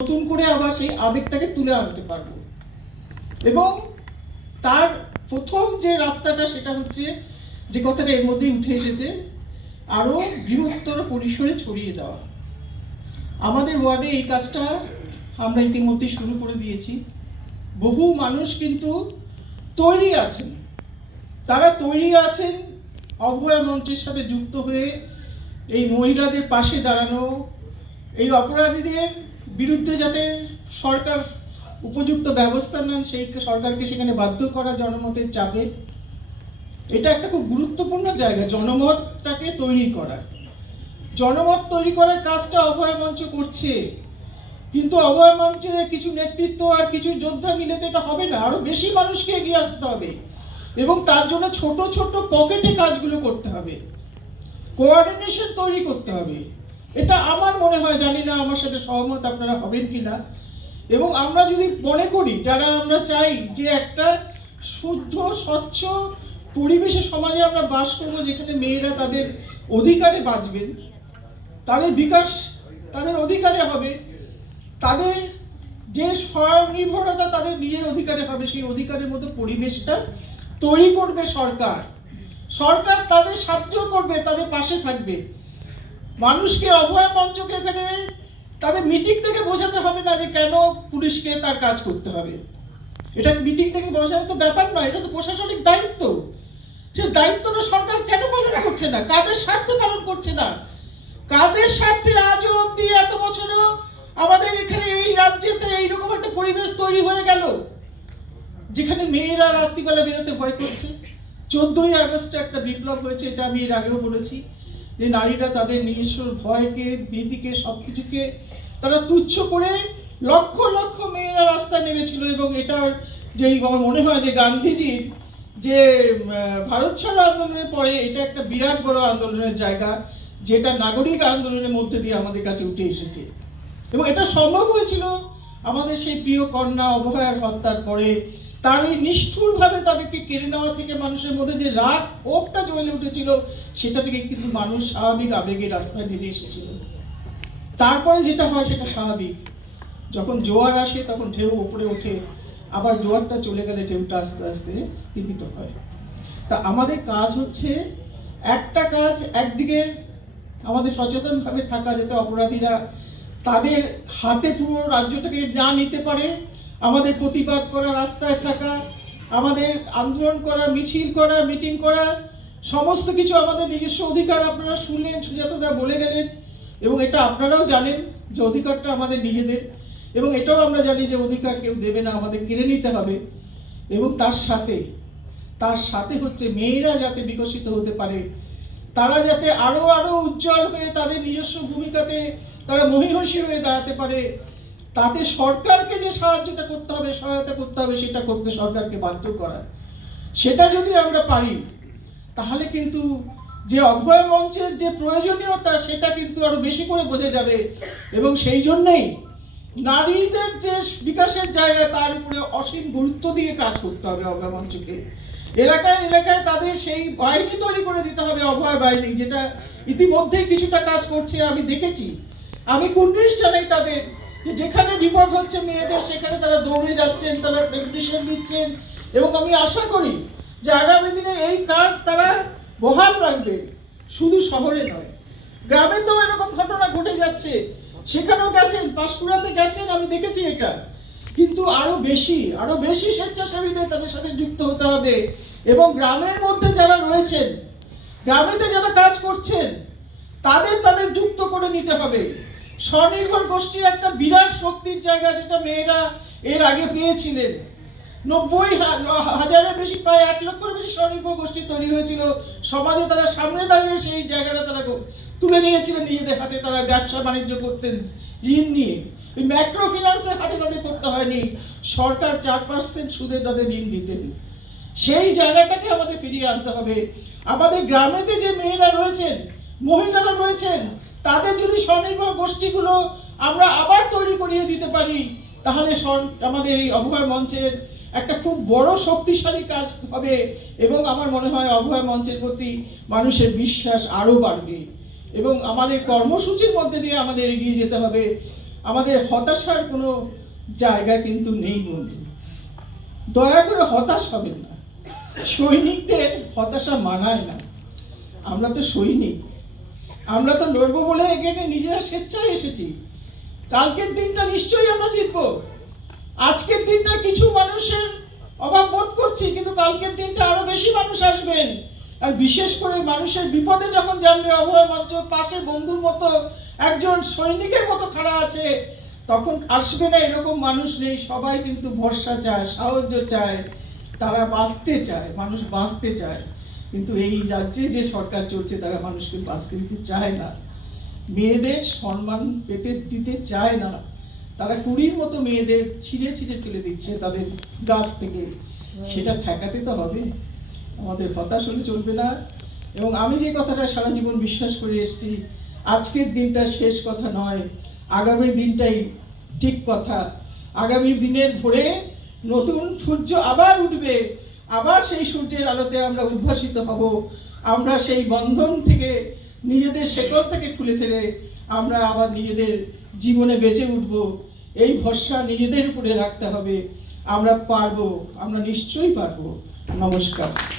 নতুন করে আবার সেই আবেগটাকে তুলে আনতে পারব। এবং তার প্রথম যে রাস্তাটা সেটা হচ্ছে যে কথাটা এর মধ্যেই উঠে এসেছে আরও বৃহত্তর পরিসরে ছড়িয়ে দেওয়া। আমাদের ওয়ার্ডে এই কাজটা আমরা ইতিমধ্যেই শুরু করে দিয়েছি। বহু মানুষ কিন্তু তৈরি আছেন। তারা তৈরি আছেন অভয় মঞ্চের সাথে যুক্ত হয়ে এই মহিলাদের পাশে দাঁড়ানো, এই অপরাধীদের বিরুদ্ধে যাতে সরকার উপযুক্ত ব্যবস্থা নেন, সেই সরকারকে সেখানে বাধ্য করা জনমতের চাপে, এটা একটা খুব গুরুত্বপূর্ণ জায়গা, জনমতটাকে তৈরি করা। জনমত তৈরি করার কাজটা অভয় মঞ্চ করছে, কিন্তু অভয় মঞ্চের কিছু নেতৃত্ব আর কিছু যোদ্ধা মিলে তো এটা হবে না, আরও বেশি মানুষকে এগিয়ে আসতে হবে। এবং তার জন্য ছোট ছোট পকেটে কাজগুলো করতে হবে। কোঅর্ডিনেশন তৈরি করতে হবে। এটা আমার মনে হয়, জানি না আমার সাথে সহমত আপনারা হবেন কিনা। এবং আমরা যদি মনে করি, যারা আমরা চাই যে একটা শুদ্ধ, স্বচ্ছ পরিবেশে সমাজে আমরা বাস করব, যেখানে মেয়েরা তাদের অধিকারে বাঁচবেন, তাদের বিকাশ তাদের অধিকারে হবে, তাদের যে স্বনির্ভরতা তাদের নিজের অধিকারে হবে, সেই অধিকারের মতো পরিবেশটা তৈরি করবে সরকার। সরকার তাদের সাহায্য করবে, তাদের পাশে থাকবে। মানুষকে, অভয় মঞ্চকে এখানে তাদের মিটিং থেকে বোঝাতে হবে না যে কেন পুলিশকে তার কাজ করতে হবে। এটা মিটিং থেকে বোঝানো তো ব্যাপার নয়, এটা তো প্রশাসনিক দায়িত্ব। সে দায়িত্বটা সরকার কেন পালন করছে না? কাদের স্বার্থে পালন করছে না? কাদের স্বার্থে আজও অব্দি এত বছরও আমাদের এখানে এই রাজ্যেতে এইরকম একটা পরিবেশ তৈরি হয়ে গেল, যেখানে মেয়েরা রাত্রিবেলা বেরোতে ভয় করছে। চোদ্দই আগস্টে একটা বিপ্লব হয়েছে, এটা আমি এর আগেও বলেছি। যে নারীরা তাদের নিজস্ব ভয়কে, ভীতিকে সব কিছুকে তারা তুচ্ছ করে লক্ষ লক্ষ মেয়েরা রাস্তায় নেমেছিল এবং এটার যেই আমার মনে হয় যে গান্ধীজির যে ভারত ছাড়ো আন্দোলনের পরে এটা একটা বিরাট বড় আন্দোলনের জায়গা যেটা নাগরিক আন্দোলনের মধ্যে দিয়ে আমাদের কাছে উঠে এসেছে। এবং এটা সম্ভব হয়েছিল আমাদের সেই প্রিয় কন্যা অবহেয়ার হত্যার পরে তার এই নিষ্ঠুরভাবে তাদেরকে কেড়ে নেওয়া থেকে মানুষের মধ্যে যে রাগ, ক্ষোভটা জ্বলে উঠেছিল, সেটা থেকে কিন্তু মানুষ স্বাভাবিক আবেগে রাস্তায় নেমে এসেছিল। তারপরে যেটা হয়, সেটা স্বাভাবিক। যখন জোয়ার আসে, তখন ঢেউ উপরে ওঠে, আবার জোয়ারটা চলে গেলে ঢেউটা আস্তে আস্তে স্থিমিত হয়। তা আমাদের কাজ হচ্ছে একটা কাজ একদিকে আমাদের সচেতনভাবে থাকা, যাতে অপরাধীরা তাদের হাতে পুরো রাজ্যটাকে না নিতে পারে আমাদের প্রতিবাদ করা, রাস্তায় থাকা, আমাদের আন্দোলন করা, মিছিল করা, মিটিং করা, সমস্ত কিছু আমাদের নিজস্ব অধিকার আপনারা শুনলেন, সুজাতদা বলে গেলেন, এবং এটা আপনারাও জানেন যে অধিকারটা আমাদের নিজেদের, এবং এটাও আমরা জানি যে অধিকার কেউ দেবে না, আমাদের কিনে নিতে হবে, এবং তার সাথে তার সাথে হচ্ছে মেয়েরা যাতে বিকশিত হতে পারে, তারা যাতে আরও আরও উজ্জ্বল হয়ে তাদের নিজস্ব ভূমিকাতে তারা মহিষী হয়ে দাঁড়াতে পারে তাতে সরকারকে যে সাহায্যটা করতে হবে, সহায়তা করতে হবে, সেটা করতে সরকারকে বাধ্য করা সেটা যদি আমরা পারি, তাহলে কিন্তু যে অভয় মঞ্চের যে প্রয়োজনীয়তা, সেটা কিন্তু আরও বেশি করে বোঝা যাবে। এবং সেই জন্যেই নারীদের যে বিকাশের জায়গা, তার উপরে অসীম গুরুত্ব দিয়ে কাজ করতে হবে অভয় মঞ্চকে। এলাকায় এলাকায় তাদের সেই বাহিনী তৈরি করে দিতে হবে, অভয় বাহিনী, যেটা ইতিমধ্যেই কিছুটা কাজ করছে, আমি দেখেছি। আমি কুন্ডিশ জানাই তাদের যেখানে বিপদ হচ্ছে মেয়েদের, সেখানে তারা দৌড়ে যাচ্ছেন, তারা প্রেজেন্টেশন দিচ্ছেন এবং আমি আশা করি যে আগামী দিনে এই কাজ তারা বহাল রাখবে, শুধু শহরে নয়। গ্রামে তো এরকম ঘটনা ঘটে যাচ্ছে, সেখানেও গেছেন, পাঁশকুড়াতে গেছেন, আমি দেখেছি এটা। কিন্তু আরও বেশি আরও বেশি স্বেচ্ছাসেবীদের তাদের সাথে যুক্ত হতে হবে। এবং গ্রামের মধ্যে যারা রয়েছেন, গ্রামেতে যারা কাজ করছেন, তাদের তাদের যুক্ত করে নিতে হবে। স্বনির্ভর গোষ্ঠীর একটা বিরাট শক্তির জায়গা যেটা মেয়েরা এর আগে পেয়েছিলেন। নব্বই হাজারের বেশি, প্রায় এক লক্ষের বেশি স্বনির্ভর গোষ্ঠী তৈরি হয়েছিল। সমাজে তারা সামনে দাঁড়িয়ে সেই জায়গাটা তারা তুলে নিয়েছিলেন। নিজেদের হাতে তারা ব্যবসা বাণিজ্য করতেন ঋণ নিয়ে। ওই ম্যাক্রো ফিন্যান্সের হাতে তাদের করতে হয়নি। সরকার চার পার্সেন্ট সুদে তাদের ঋণ দিতেন। সেই জায়গাটাকে আমাদের ফিরিয়ে আনতে হবে। আমাদের গ্রামেতে যে মেয়েরা রয়েছেন, মহিলারা রয়েছেন তাদের যদি স্বনির্ভর গোষ্ঠীগুলো আমরা আবার তৈরি করিয়ে দিতে পারি, তাহলে আমাদের এই অভয় মঞ্চের একটা খুব বড় শক্তিশালী কাজ হবে এবং আমার মনে হয় অভয় মঞ্চের প্রতি মানুষের বিশ্বাস আরও বাড়বে। এবং আমাদের কর্মসূচির মধ্যে দিয়ে আমাদের এগিয়ে যেতে হবে। আমাদের হতাশার কোনো জায়গা কিন্তু নেই বন্ধু। দয়া করে হতাশ হবেন না। সৈনিকদের হতাশা মানায় না। আমরা তো সৈনিক। আমরা তো লড়বো বলে এখানে নিজেরা স্বেচ্ছায় এসেছি। কালকের দিনটা নিশ্চয়ই আমরা জিতবো। আজকের দিনটা কিছু মানুষের অভাব বোধ করছি, কিন্তু কালকের দিনটা আরও বেশি মানুষ আসবেন। আর বিশেষ করে মানুষের বিপদে যখন জানবে, অভয় মঞ্চ পাশে বন্ধুর মতো একজন সৈনিকের মতো খাড়া আছে, তখন আসবে না এরকম মানুষ নেই। সবাই কিন্তু ভরসা চায়, সাহায্য চায়, তারা বাঁচতে চায়, মানুষ বাঁচতে চায়। কিন্তু এই রাজ্যে যে সরকার চলছে, তারা মানুষকে বাঁচতে দিতে চায় না। মেয়েদের সম্মান পেতে দিতে চায় না। তারা কুড়ির মতো মেয়েদের ছিঁড়ে ছিঁড়ে ফেলে দিচ্ছে তাদের গাছ থেকে। সেটা ঠেকাতে তো হবে। আমাদের হতাশ হলে চলবে না। এবং আমি যে কথাটা সারা জীবন বিশ্বাস করে এসেছি, আজকের দিনটা শেষ কথা নয়, আগামীর দিনটাই ঠিক কথা। আগামী দিনের ভোরে নতুন সূর্য আবার উঠবে। আবার সেই সূর্যের আলোতে আমরা উদ্ভাসিত হব। আমরা সেই বন্ধন থেকে, নিজেদের শেকল থেকে খুলে ফেলে আমরা আবার নিজেদের জীবনে বেঁচে উঠব। এই ভরসা নিজেদের উপরে রাখতে হবে। আমরা পারব, আমরা নিশ্চয়ই পারব। নমস্কার।